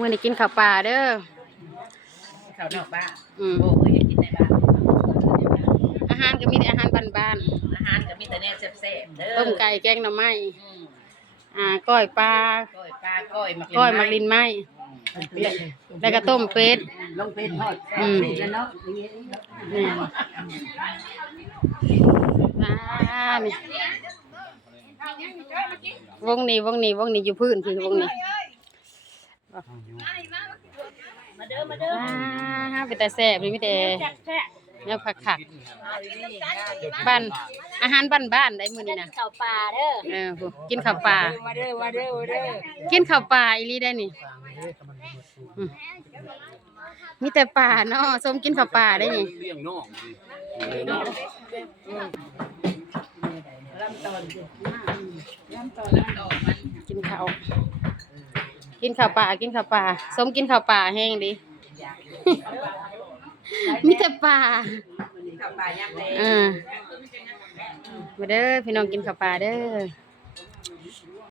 มื้อนี้กินข้าวปลาเด้อข้าวนอกบ้านโอ้ยกินในบ้านอาหารก็มีแต่อาหารบ้านอาหารก็มีแต่แน่แซ่บๆเด้อๆต้มไก่แกงหน่อไม้ก้อยปลาก้อยมักลิ้นไม้แล้วก็ต้มเป็ดลงเป็นทอดแล้วเนาะนี่วงนี้อยู่พื้นพี่วงนี้มาเด้อเป็นแต่แซ่บมีแต่เนี่ยผักบ้านอาหารบ้านได้มื้อนี้นะข้าวปลาเด้อกินข้าวปลามาเด้อกินข้าวปลาอีหลีได้นี่มีแต่ปลาเนาะส้มกินข้าวปลาได้นี่เลี้ยงน้องกินข้าวปลาส้มกินข้าวปลาแห้งดิมีแต่ปลามาเด้อพี่น้องกินข้าวปลาเด้อ